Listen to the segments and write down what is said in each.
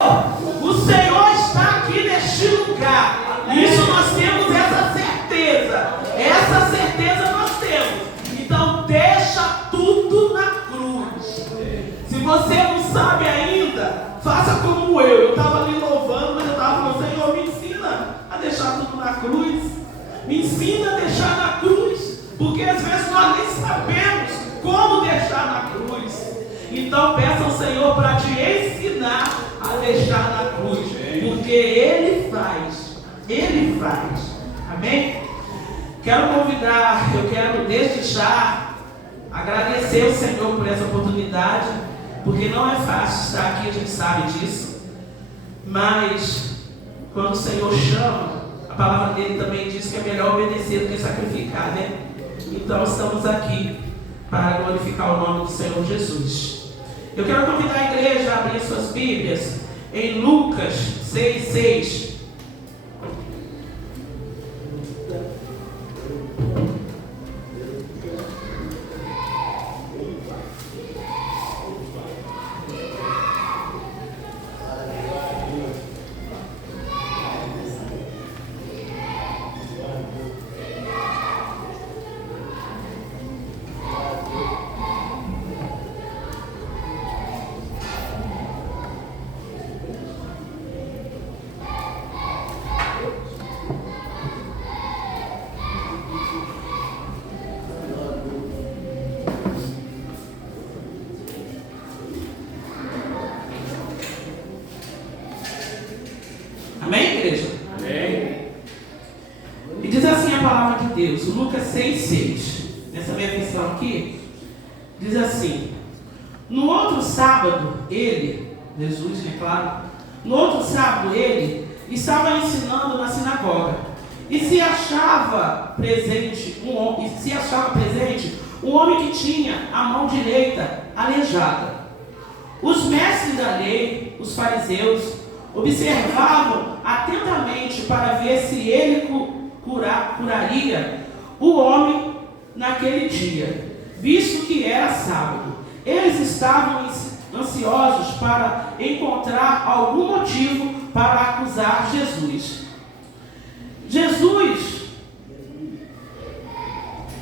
O Senhor está aqui neste lugar. Isso nós temos essa certeza. Essa certeza nós temos. Então deixa tudo na cruz. Se você não sabe ainda, faça como eu. Eu estava ali louvando, mas eu estava falando, Senhor, me ensina a deixar tudo na cruz. Me ensina a deixar na cruz. Porque às vezes nós nem sabemos como deixar na cruz. Então peça ao Senhor para te ensinar a deixar na cruz, porque Ele faz, Ele faz, amém? Eu quero desde já agradecer ao Senhor por essa oportunidade, porque não é fácil estar aqui, a gente sabe disso, mas quando o Senhor chama, a palavra dele também diz que é melhor obedecer do que sacrificar, né? Então estamos aqui para glorificar o nome do Senhor Jesus. Eu quero convidar a igreja a abrir suas Bíblias em Lucas 6:6. Amém, igreja? Amém. E diz assim a palavra de Deus, Lucas 6:6. Nessa minha versão aqui, diz assim: no outro sábado, ele, Jesus, é claro, no outro sábado ele estava ensinando na sinagoga, e se achava presente um homem que tinha a mão direita aleijada. Os mestres da lei, os fariseus, observavam atentamente para ver se ele curaria o homem naquele dia, visto que era sábado. Eles estavam ansiosos para encontrar algum motivo para acusar Jesus.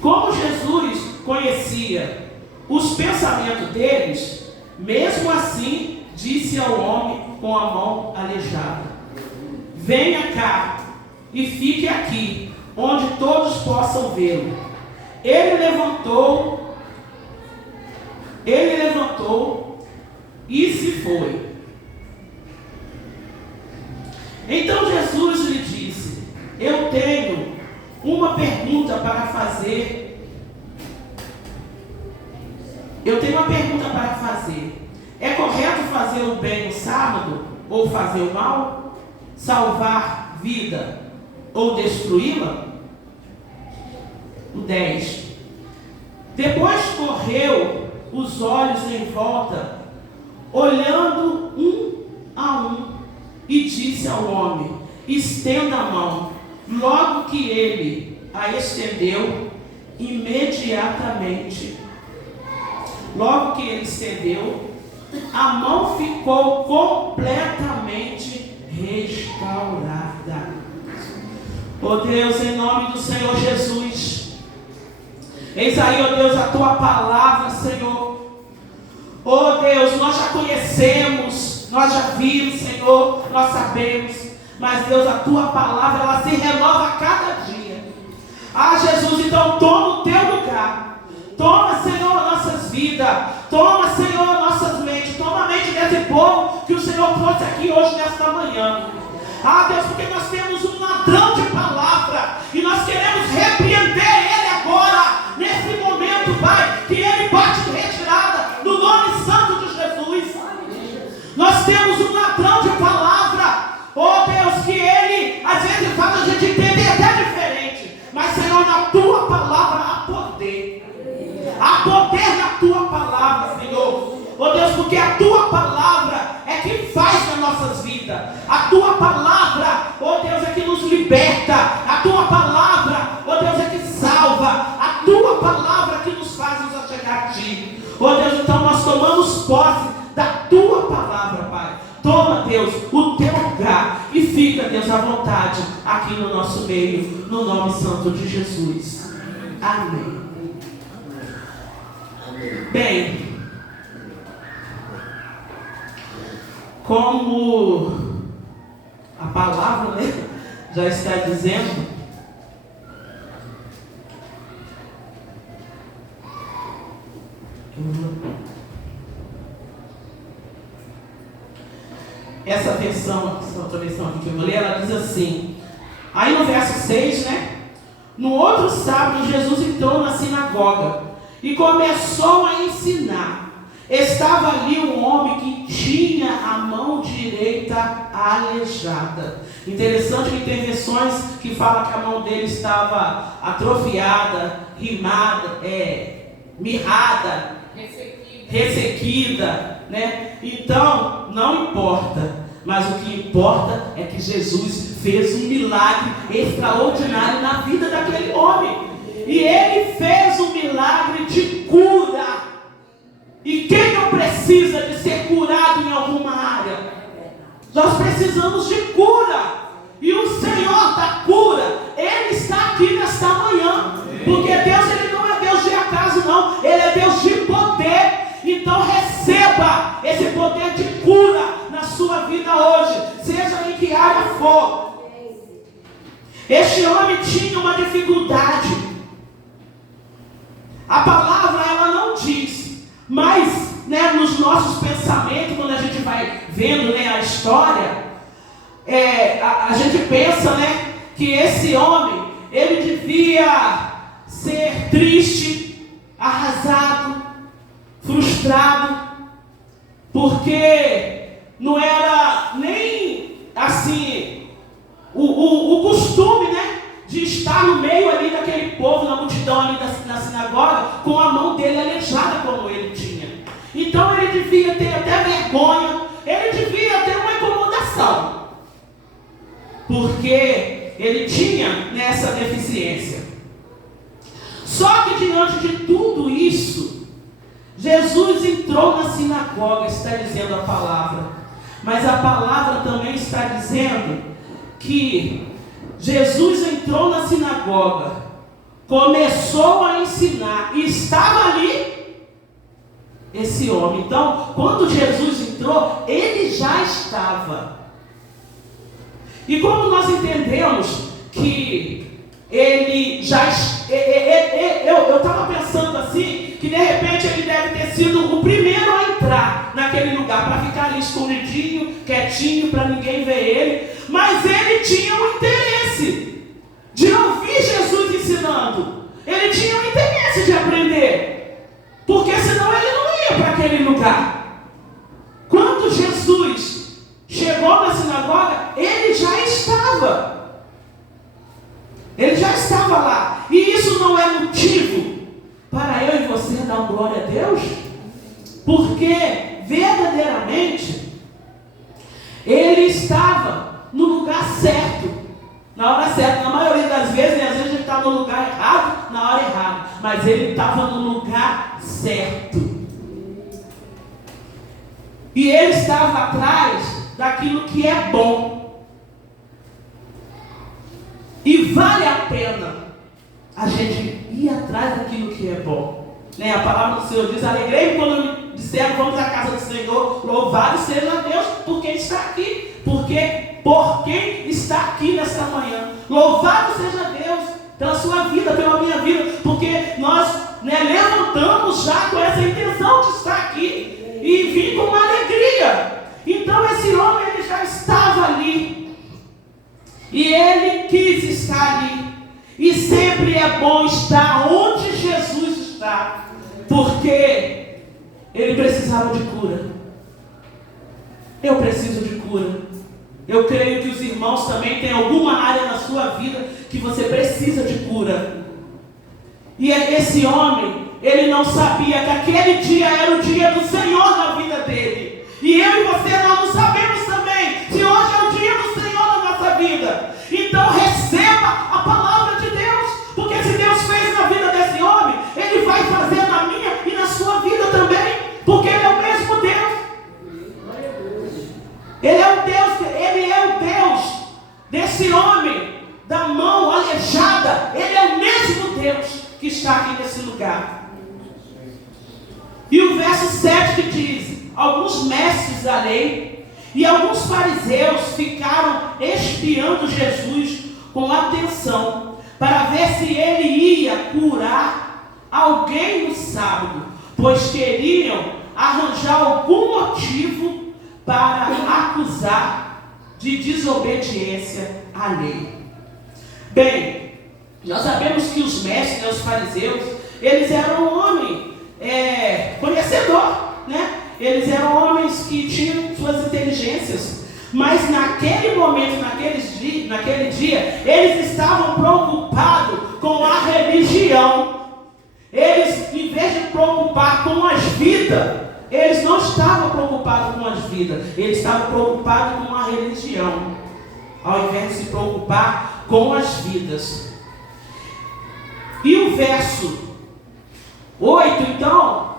Como Jesus conhecia os pensamentos deles, mesmo assim disse ao homem com a mão aleijada: venha cá e fique aqui, onde todos possam vê-lo. Ele levantou e se foi. Então Jesus lhe disse: eu tenho uma pergunta para fazer. É correto fazer o bem no sábado ou fazer o mal? Salvar vida ou destruí-la? O 10. Depois correu os olhos em volta, olhando um a um, e disse ao homem: estenda a mão. Logo que ele a estendeu, a mão ficou completamente restaurada. Oh Deus, em nome do Senhor Jesus, eis aí, oh Deus, a tua palavra, Senhor. Oh Deus, nós já conhecemos, nós já vimos, Senhor, nós sabemos, mas Deus, a tua palavra, ela se renova a cada dia. Ah, Jesus, então toma o teu lugar. Toma, Senhor, nossas vidas. Toma, Senhor, nossas mentes. Toma a mente desse povo que o Senhor trouxe aqui hoje, nesta manhã. Ah, Deus, porque nós temos um ladrão de palavra e nós queremos repreender ele agora, nesse momento, Pai, que ele bate de retirada no nome santo de Jesus. Nós temos um ladrão de palavra, oh Deus, que ele às vezes faz a gente entender até diferente, mas Senhor, na tua palavra há poder. Há poder na tua palavra, Senhor. Oh Deus, porque a tua palavra é que faz nas nossas vidas. A tua palavra, oh Deus, é que nos liberta. A tua palavra, oh Deus, é que salva. A tua palavra é que nos faz nos achegar a ti. Oh Deus, então nós tomamos posse da tua palavra, Pai. Toma, Deus. Deus, o teu lugar. E fica, Deus, à vontade aqui no nosso meio, no nome santo de Jesus. Amém. Bem, como a palavra, né, já está dizendo, essa versão, essa outra versão aqui que eu vou ler, ela diz assim, aí no verso 6, né? No outro sábado, Jesus entrou na sinagoga e começou a ensinar. Estava ali um homem que tinha a mão direita aleijada. Interessante que tem versões que falam que a mão dele estava atrofiada, mirrada, ressequida, né? Então, não importa, mas o que importa é que Jesus fez um milagre extraordinário na vida daquele homem. E ele fez um milagre de cura. E quem não precisa de ser curado em alguma área? Nós precisamos de cura. E o Senhor da cura, Ele está aqui nesta manhã. Porque Deus, Ele não é Deus de acaso, não. Ele é Deus de poder. Então receba esse poder de cura na sua vida hoje, seja em que área for. Este homem tinha uma dificuldade. A palavra, ela não diz, mas, né, nos nossos pensamentos, quando a gente vai vendo, né, a história, a gente pensa, né, que esse homem, ele devia ser triste, arrasado, frustrado, porque não era nem assim o costume, né, de estar no meio ali daquele povo, na multidão ali na sinagoga, com a mão dele aleijada como ele tinha. Então ele devia ter até vergonha, ele devia ter uma incomodação, porque ele tinha nessa deficiência. Só que diante de tudo isso, Jesus entrou na sinagoga, está dizendo a palavra, mas a palavra também está dizendo que Jesus entrou na sinagoga, começou a ensinar, e estava ali esse homem. Então, quando Jesus entrou, ele já estava. E como nós entendemos que ele já... Eu estava pensando assim, que de repente ele deve ter sido o primeiro a entrar naquele lugar, para ficar ali escondidinho, quietinho, para ninguém ver ele. Mas ele tinha um interesse de ouvir Jesus ensinando. Ele tinha um interesse de aprender, porque senão ele não ia para aquele lugar. Quando Jesus chegou na sinagoga, ele já estava. Ele já estava lá. E isso não é motivo para eu e você dar glória a Deus? Porque verdadeiramente ele estava no lugar certo, na hora certa. Na maioria das vezes, às vezes ele está no lugar errado, na hora errada, mas ele estava no lugar certo. E ele estava atrás daquilo que é bom. E vale a pena a gente ir atrás daquilo que é bom, né? A palavra do Senhor diz: alegrei-me quando me disseram, vamos à casa do Senhor. Louvado seja Deus por quem está aqui, porque por quem está aqui nesta manhã. Louvado seja Deus pela sua vida, pela minha vida, porque nós, né, levantamos já com essa intenção de estar aqui e vim com uma alegria. Então esse homem, ele já estava ali. E ele quis estar ali. E sempre é bom estar onde Jesus está, porque ele precisava de cura. Eu preciso de cura. Eu creio que os irmãos também têm alguma área na sua vida que você precisa de cura. E esse homem, ele não sabia que aquele dia era o dia do Senhor na vida dele. E eu e você, nós não sabemos também se hoje é o dia do Senhor na nossa vida. Então receba a palavra de Deus, porque se Deus fez na vida desse homem, Ele vai fazer na minha e na sua vida também, porque Ele é o mesmo Deus. Ele é o Deus Deus, Ele é o Deus desse homem da mão aleijada. Ele é o mesmo Deus que está aqui nesse lugar. E o verso 7 que diz: alguns mestres da lei e alguns fariseus ficaram espiando Jesus com atenção para ver se ele ia curar alguém no sábado, pois queriam arranjar algum motivo para acusar de desobediência à lei. Bem, nós sabemos que os mestres, os fariseus, eles eram homens conhecedor, né? Eles eram homens que tinham suas inteligências, mas naquele momento, naquele dia, eles estavam preocupados com a religião. Eles, em vez de preocupar com as vidas, eles não estavam preocupados com as vidas, eles estavam preocupados com a religião, ao invés de se preocupar com as vidas. E o verso 8, então,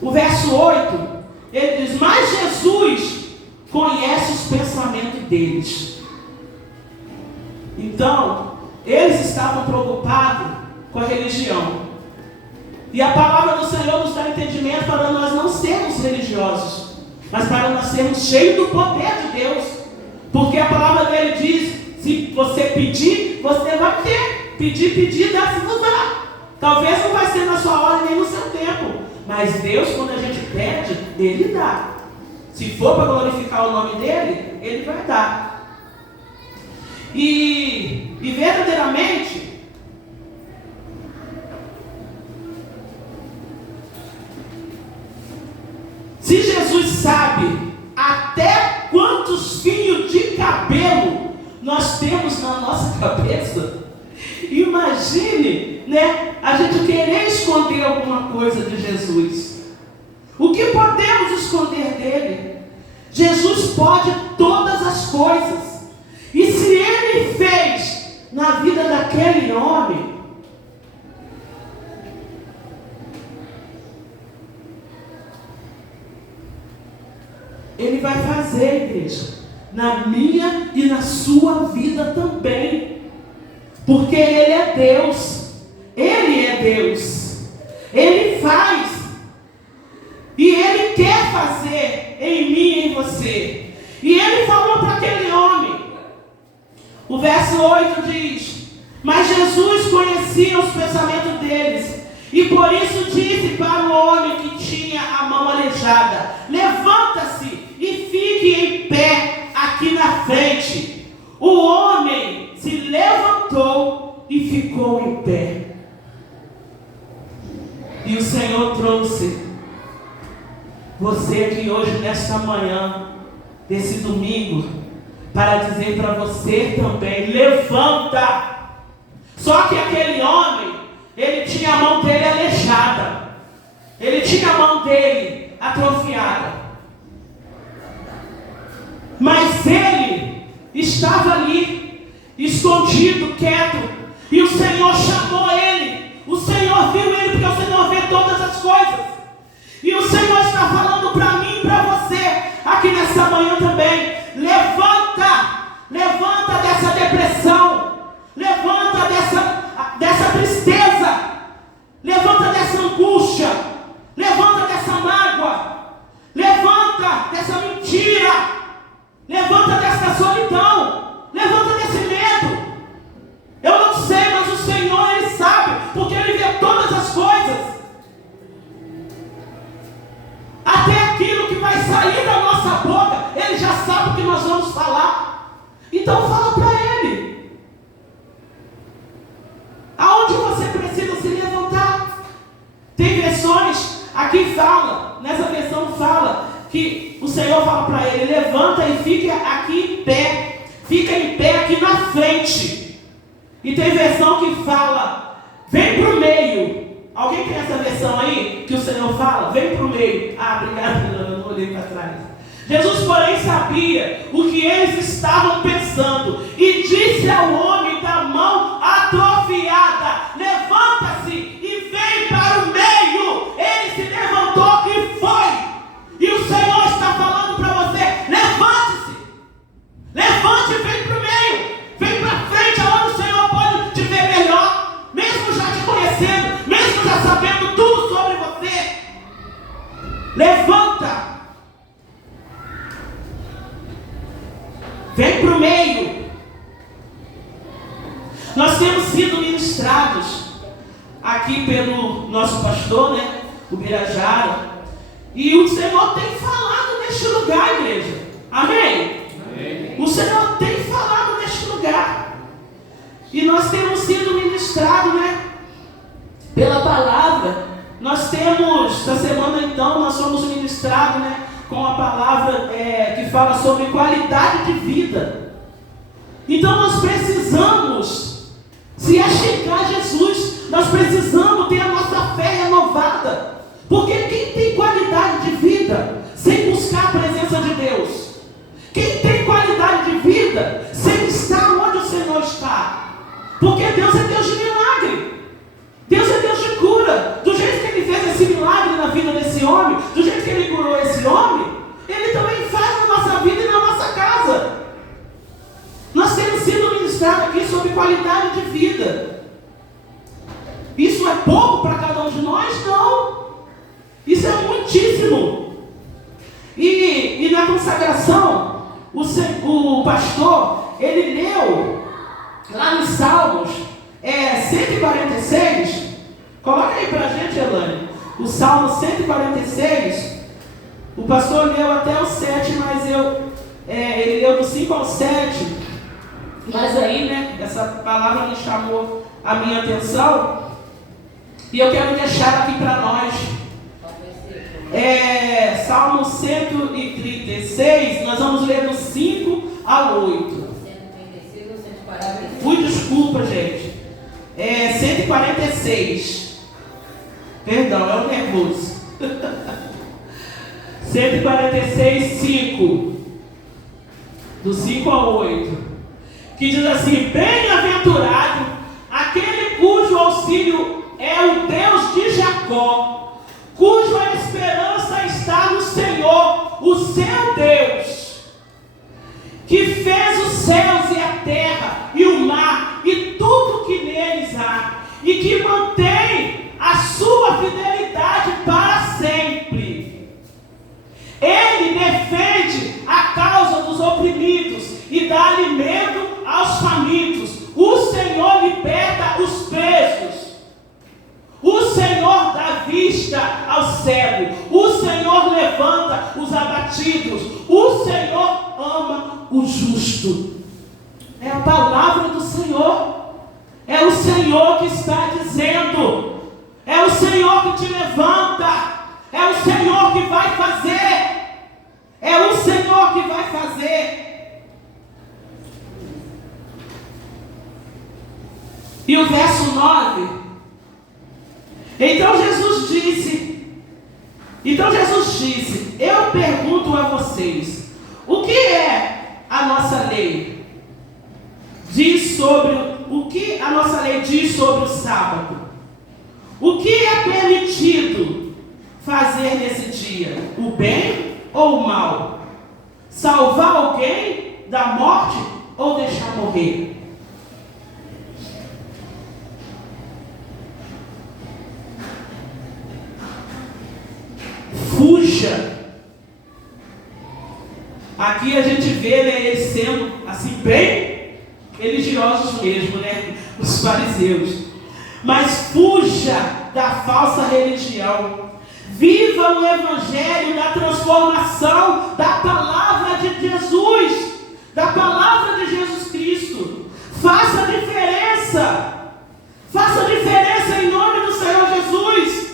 o verso 8, ele diz: mas Jesus conhece os pensamentos deles. Então, eles estavam preocupados com a religião. E a palavra do Senhor nos dá entendimento para nós não sermos religiosos, mas para nós sermos cheios do poder de Deus. Porque a palavra dele diz: se você pedir, você vai ter. Pedir, dá-se-vos-á. Talvez não vai ser na sua hora nem no seu tempo, mas Deus, quando a gente pede, Ele dá. Se for para glorificar o nome dEle, Ele vai dar. E verdadeiramente, se Jesus sabe até quantos fios de cabelo nós temos na nossa cabeça, imagine, né, a gente querer esconder alguma coisa de Jesus. O que podemos esconder dele? Jesus pode todas as coisas. E se ele fez na vida daquele homem, ele vai fazer, igreja, na minha e na sua vida também. Porque Ele é Deus. Ele é Deus. Ele faz. E Ele quer fazer em mim e em você. E Ele falou para aquele homem. O verso 8 diz: mas Jesus conhecia os pensamentos deles, e por isso disse para o homem que tinha a mão aleijada: levanta-se e fique em pé aqui na frente. O homem se levantou e ficou em pé. E o Senhor trouxe você aqui hoje, nesta manhã, desse domingo, para dizer para você também: levanta. Só que aquele homem, ele tinha a mão dele aleijada, ele tinha a mão dele atrofiada, mas ele estava ali, escondido, quieto, e o Senhor chamou ele. O Senhor viu ele, porque o Senhor vê todas as coisas. E o Senhor está falando para mim e para você, aqui nessa manhã também: levanta, levanta dessa depressão, levanta dessa tristeza, levanta dessa angústia, levanta dessa mágoa, levanta dessa mentira, levanta dessa solidão, levanta desse medo. Eu não sei, mas o Senhor, Ele sabe, porque Ele vê todas as coisas. Até aquilo que vai sair da nossa boca, Ele já sabe o que nós vamos falar. Então fala para Ele. Aonde você precisa se levantar? Tem versões, aqui fala, nessa versão fala, que o Senhor fala para ele: levanta e fica aqui em pé. Fica em pé aqui na frente. E tem versão que fala: vem para o meio. Alguém tem essa versão aí? Que o Senhor fala: vem para o meio. Ah, obrigado, eu não olhei para trás. Jesus, porém, sabia o que eles estavam pensando, e disse ao homem da mão atrofiada: levanta-se e vem para o meio. Ele se levantou e foi. E o Senhor está falando para você: levante-se Vem para o meio. Nós temos sido ministrados aqui pelo nosso pastor, né? O Birajara. E o Senhor tem falado neste lugar, igreja. Amém? Amém? O Senhor tem falado neste lugar. E nós temos sido ministrados, né? Pela palavra. Nós temos, esta semana então, nós somos ministrados, né? Com a palavra que fala sobre qualidade de vida. Então nós precisamos se achegar a Jesus. Nós precisamos ter a nossa fé renovada. Porque quem tem qualidade de vida sem buscar a presença de Deus? Quem tem qualidade de vida sem estar onde o Senhor está? Porque Deus é Deus de milagre. Deus é Deus de cura. Do jeito que Ele fez esse milagre na vida desse homem, do jeito que Ele curou esse homem, Ele também faz na nossa vida e na nossa casa. Nós temos sido ministrados aqui sobre qualidade de vida. Isso é pouco para cada um de nós? Não. Isso é muitíssimo. E na consagração, o pastor, ele leu lá nos Salmos 146. Coloca aí para a gente, Elane. O Salmo 146. O pastor leu até o 7, mas ele leu do 5 ao 7. Mas aí, né, essa palavra me chamou a minha atenção. E eu quero deixar aqui para nós. Salmo 136, nós vamos ler do 5 ao 8. 136 ou 146? Desculpa, gente. 146. Perdão, é o nervoso. 146, 5. Do 5 ao 8. Que diz assim: bem-aventurado aquele cujo auxílio é o Deus de Jacó, cuja esperança está no Senhor, o seu Deus, que fez os céus e a terra e o mar e tudo que neles há, e que mantém a sua fidelidade para sempre. Ele defende a causa dos oprimidos e dá alimento aos famintos. O Senhor liberta os presos. O Senhor dá vista ao cego. O Senhor levanta os abatidos. O Senhor ama o justo. É a palavra do Senhor. É o Senhor que está dizendo. É o Senhor que te levanta. É o Senhor que vai fazer. É o Senhor que vai fazer. E o verso 9. Então Jesus disse, eu pergunto a vocês, o que é a nossa lei? O que a nossa lei diz sobre o sábado? O que é permitido fazer nesse dia? O bem ou o mal? Salvar alguém da morte ou deixar morrer? Fuja. Aqui a gente vê, né, eles sendo assim bem religiosos mesmo, né, os fariseus. Mas fuja da falsa religião. Viva o evangelho da transformação da palavra de Jesus, da palavra de Jesus Cristo. Faça a diferença. Faça a diferença em nome do Senhor Jesus.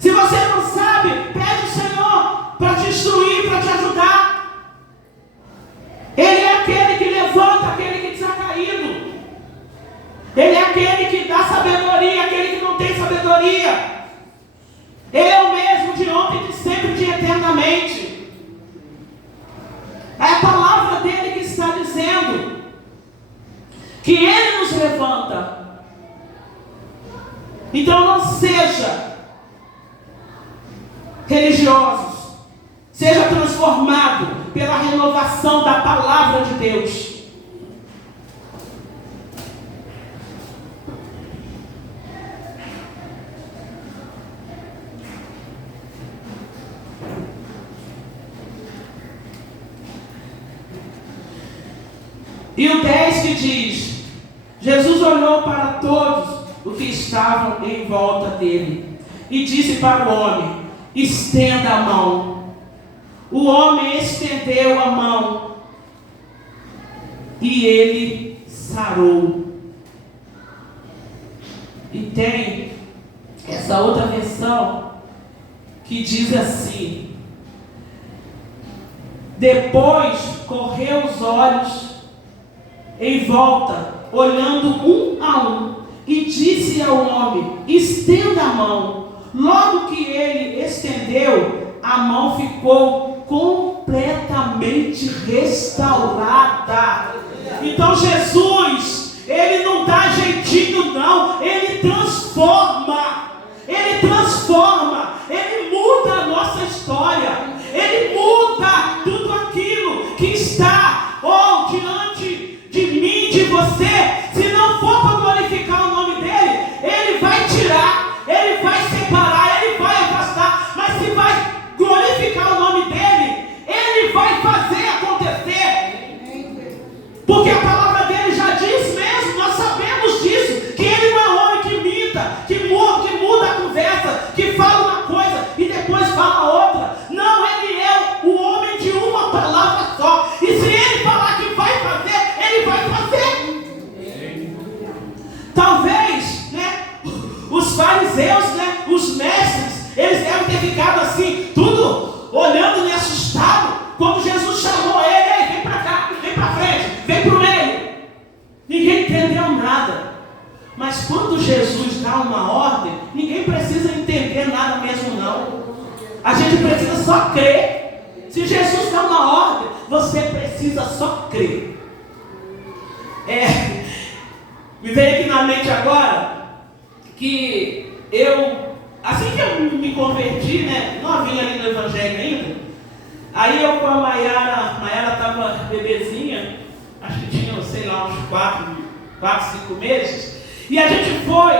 Se você não sabe, pede o Senhor para te instruir, para te ajudar. Ele é aquele que levanta aquele que está caído. Ele é aquele que dá sabedoria, aquele que não tem sabedoria. Ele é o mesmo de ontem, de sempre, de eternamente. É a palavra dele que está dizendo que ele nos levanta. Então não seja religiosos, seja transformado pela renovação da palavra de Deus. E o 10 que diz: Jesus olhou para todos os que estavam em volta dele e disse para o homem: estenda a mão. O homem estendeu a mão e ele sarou. E tem essa outra versão que diz assim: depois correu os olhos em volta, olhando um a um, e disse ao homem: estenda a mão. Logo que ele estendeu, a mão ficou completamente restaurada. Então Jesus, ele não dá jeitinho não, ele transforma, ele muda a nossa história, ele muda tudo aquilo que está diante de mim, de você. Se não for para glorificar o nome dele, ele vai tirar, ele vai separar, ele vai afastar. Mas se vai glorificar o nome dele, ele vai fazer acontecer. Porque a palavra dele já diz mesmo, nós sabemos disso, que ele não é um homem que imita, que muda a conversa, que fala uma coisa e depois fala outra. Não, ele é o homem de uma palavra só. E se ele falar que vai fazer, ele vai fazer. Talvez, os fariseus, os mestres, eles devem ter ficado assim, tudo olhando e assustado, quando Jesus chamou ele: vem para cá, vem para frente, vem para o meio. Ninguém entendeu nada. Mas quando Jesus dá uma ordem, ninguém precisa entender nada mesmo não. A gente precisa só crer. Se Jesus dá uma ordem, você precisa só crer. Me veio aqui na mente agora que assim que eu me converti, novinha ali no Evangelho ainda, aí eu com a Maiara estava bebezinha, acho que tinha, sei lá, uns 4, 5 meses, e a gente foi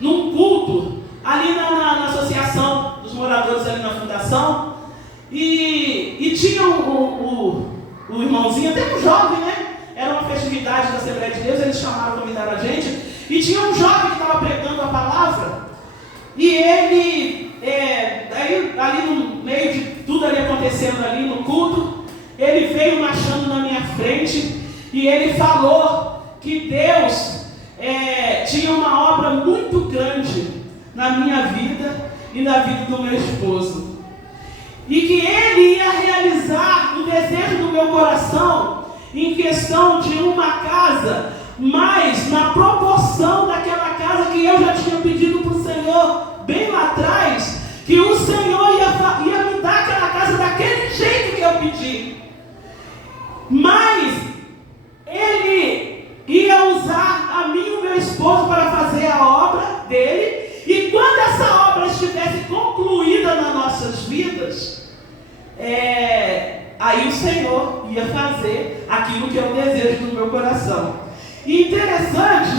num culto ali na associação dos moradores ali na fundação, e tinha o irmãozinho, até um jovem, era uma festividade da Assembleia de Deus, eles chamaram, convidaram a gente, e tinha um jovem que estava pregando a palavra, e ele, ali no meio de tudo ali acontecendo ali no culto, ele veio marchando na minha frente, e ele falou que Deus tinha uma obra muito grande na minha vida e na vida do meu esposo, e que ele ia realizar o desejo do meu coração em questão de uma casa, mas na proporção daquela casa que eu já tinha pedido para o Senhor bem lá atrás, que o Senhor ia me dar aquela casa daquele jeito que eu pedi. Mas ele ia usar a mim e o meu esposo para fazer a obra dele, e quando essa obra estivesse concluída nas nossas vidas, aí o Senhor ia fazer aquilo que é o desejo do meu coração. E interessante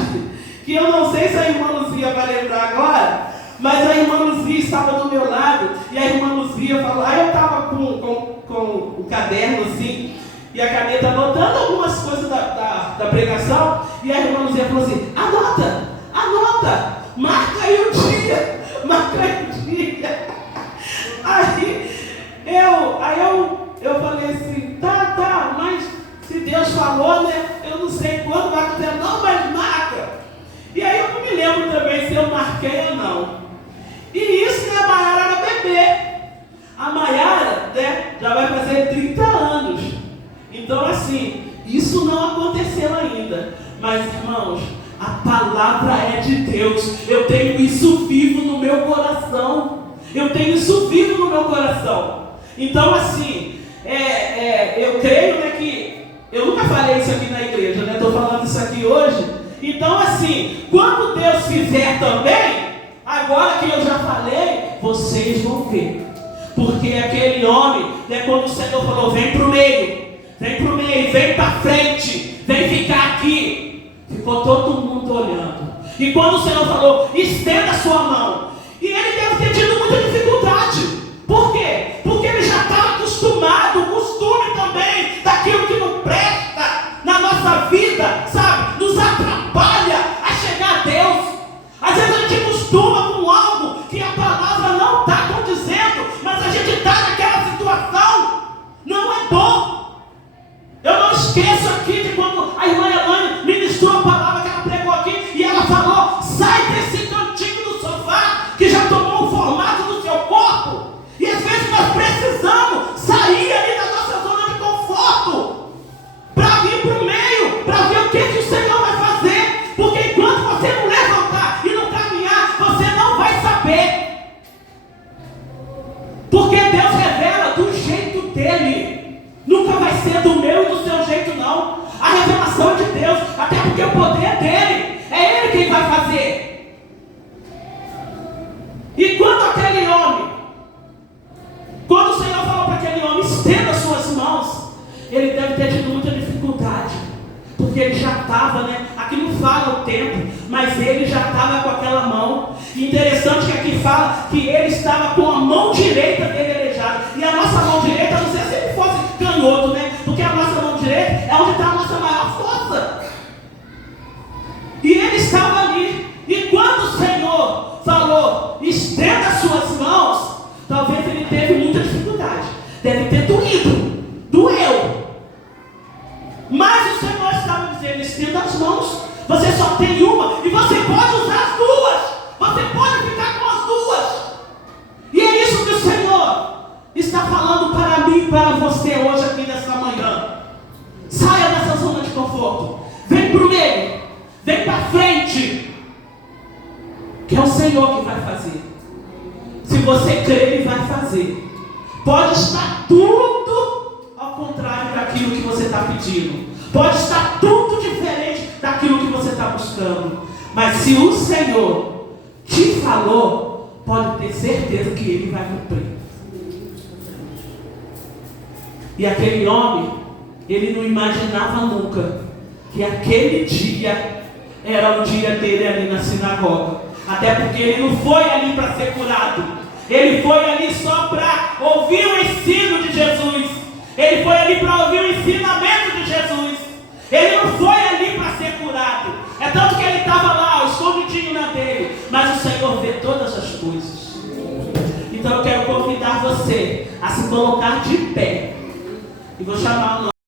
que eu não sei se a irmã Luzia vai lembrar agora, mas a irmã Luzia estava do meu lado, e a irmã Luzia falou, aí eu estava com o caderno assim, e a caneta anotando algumas coisas da pregação, e a irmã Luzia falou assim: anota, marca aí o dia. Aí eu falei assim, tá, mas se Deus falou, eu não sei quando vai acontecer, não, mas marca. E aí eu não me lembro também se eu marquei ou não. E isso, a Maiara era bebê. A Maiara, já vai fazer 30 anos. Então assim, isso não aconteceu ainda. Mas irmãos, a palavra é de Deus. Eu tenho isso vivo no meu coração. Então assim, eu creio que eu nunca falei isso aqui na igreja, estou falando isso aqui hoje. Então assim, quando Deus fizer também, agora que eu já falei, vocês vão ver. Porque aquele homem, quando o Senhor falou, vem para o meio, vem para frente, vem ficar aqui, ficou todo mundo olhando. E quando o Senhor falou, estenda a sua mão, e ele deve ter tido muita dificuldade. Por quê? Porque ele já estava acostumado, o costume também daquilo dele. Nunca vai ser do meu e do seu jeito, não. A revelação de Deus, até porque o poder é dele. É ele quem vai fazer. E quando aquele homem, quando o Senhor falou para aquele homem, estenda suas mãos, ele deve ter tido muita dificuldade, porque ele já estava, aqui não fala o tempo, mas ele já estava com aquela mão. E interessante que aqui fala que ele estava com a mão direita dele aleijada. E a nossa mão direita, não sei se ele fosse canhoto, porque a nossa mão direita é onde está a nossa maior força. E ele estava ali. E quando o Senhor falou, estenda suas mãos, talvez ele teve muita dificuldade. Deve ter doeu. Mas o Senhor estava dizendo, estenda as mãos. Você só tem uma e você pode usar as duas. Você pode ficar com as duas. E é isso que o Senhor está falando para mim e para você hoje aqui nessa manhã. Saia dessa zona de conforto. Vem para o meio. Vem para frente. Que é o Senhor que vai fazer. Se você crer, Ele vai fazer. Pode estar tudo ao contrário daquilo que você está pedindo. Pode estar tudo diferente daquilo que você está buscando. Mas se o Senhor te falou, pode ter certeza que Ele vai cumprir. E aquele homem, ele não imaginava nunca que aquele dia era o dia dele ali na sinagoga. Até porque ele não foi ali para ser curado. Ele foi ali só para ouvir o ensino de Jesus. Ele foi ali para ouvir o ensinamento de Jesus. Ele não foi ali para ser curado. É tanto que ele estava lá, escondidinho na dele. Mas o Senhor vê todas as coisas. Então eu quero convidar você a se colocar de pé. E vou chamar o nome.